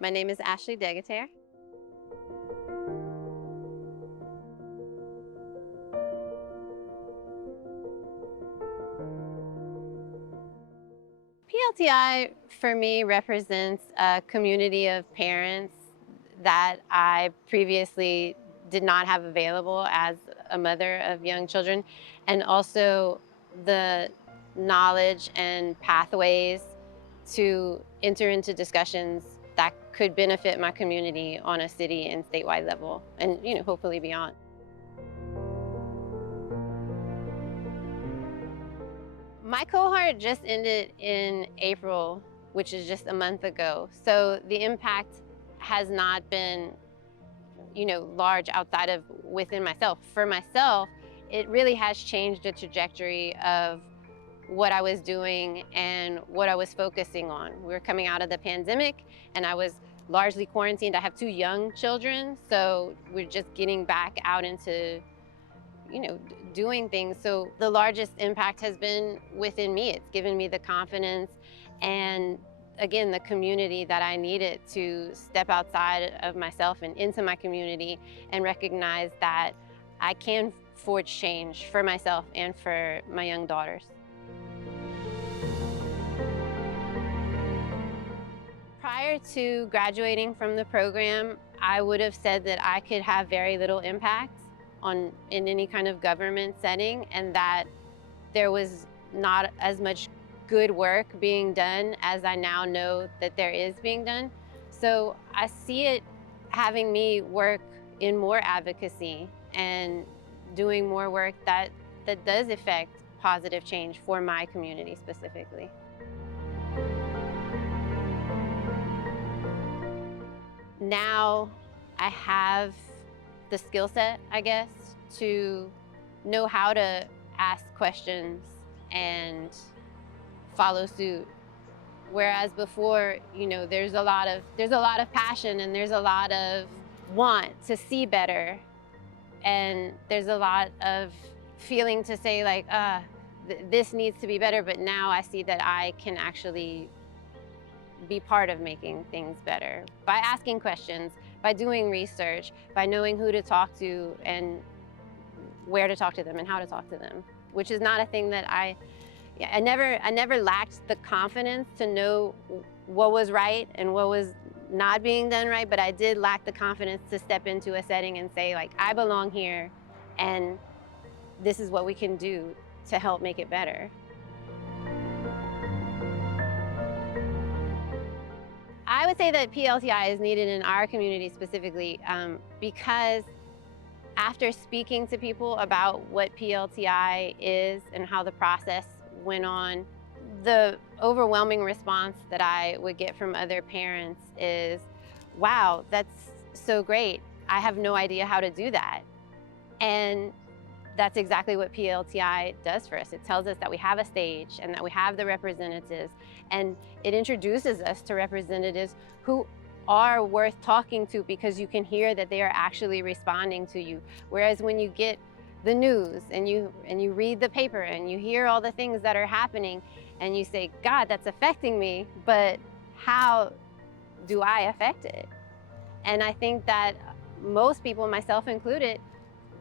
My name is Ashley Degeyter. PLTI for me represents a community of parents that I previously did not have available as a mother of young children, and also the knowledge and pathways to enter into discussions that could benefit my community on a city and statewide level, and hopefully beyond. My cohort just ended in April, which is just a month ago. So the impact has not been, large outside of within myself. For myself, it really has changed the trajectory of what I was doing and what I was focusing on. We were coming out of the pandemic and I was largely quarantined. I have two young children, so we're just getting back out into doing things. So the largest impact has been within me. It's given me the confidence and, again, the community that I needed to step outside of myself and into my community and recognize that I can forge change for myself and for my young daughters. Prior to graduating from the program, I would have said that I could have very little impact in any kind of government setting, and that there was not as much good work being done as I now know that there is being done. So I see it having me work in more advocacy and doing more work that does affect positive change for my community specifically. Now I have the skill set, I guess, to know how to ask questions and follow suit. Whereas before, there's a lot of passion and there's a lot of want to see better, and there's a lot of feeling to say like, this needs to be better. But now I see that I can actually be part of making things better by asking questions, by doing research, by knowing who to talk to and where to talk to them and how to talk to them, which is not a thing that I never lacked the confidence to know what was right and what was not being done right, but I did lack the confidence to step into a setting and say, like, I belong here and this is what we can do to help make it better. I would say that PLTI is needed in our community specifically because after speaking to people about what PLTI is and how the process went on, the overwhelming response that I would get from other parents is, wow, that's so great. I have no idea how to do that. And that's exactly what PLTI does for us. It tells us that we have a stage and that we have the representatives, and it introduces us to representatives who are worth talking to because you can hear that they are actually responding to you. Whereas when you get the news and you read the paper and you hear all the things that are happening and you say, God, that's affecting me, but how do I affect it? And I think that most people, myself included,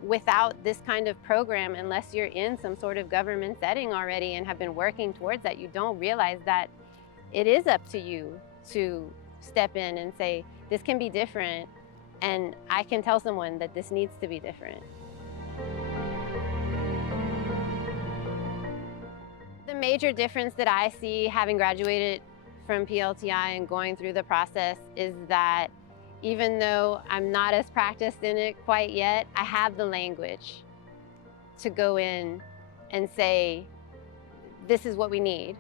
without this kind of program, unless you're in some sort of government setting already and have been working towards that, you don't realize that it is up to you to step in and say, this can be different, and I can tell someone that this needs to be different. The major difference that I see having graduated from PLTI and going through the process is that even though I'm not as practiced in it quite yet, I have the language to go in and say, this is what we need.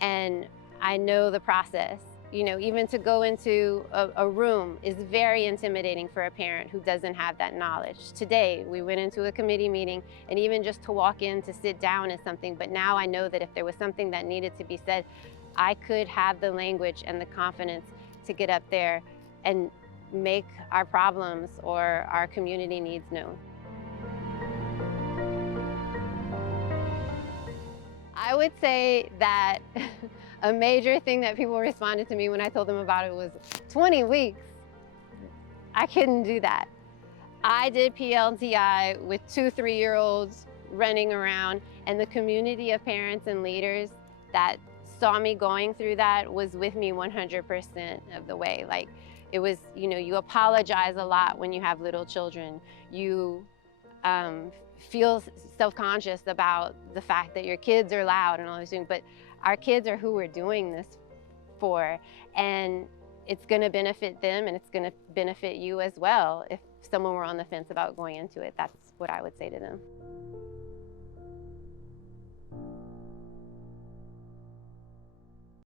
And I know the process. Even to go into a room is very intimidating for a parent who doesn't have that knowledge. Today, we went into a committee meeting, and even just to walk in to sit down is something, but now I know that if there was something that needed to be said, I could have the language and the confidence to get up there and make our problems or our community needs known. I would say that A major thing that people responded to me when I told them about it was 20 weeks. I couldn't do that. I did PLTI with 2 3-year-olds running around, and the community of parents and leaders that saw me going through that was with me 100% of the way. Like, it was, you know, you apologize a lot when you have little children. You feel self-conscious about the fact that your kids are loud and all these things, but our kids are who we're doing this for, and it's going to benefit them and it's going to benefit you as well. If someone were on the fence about going into it, that's what I would say to them.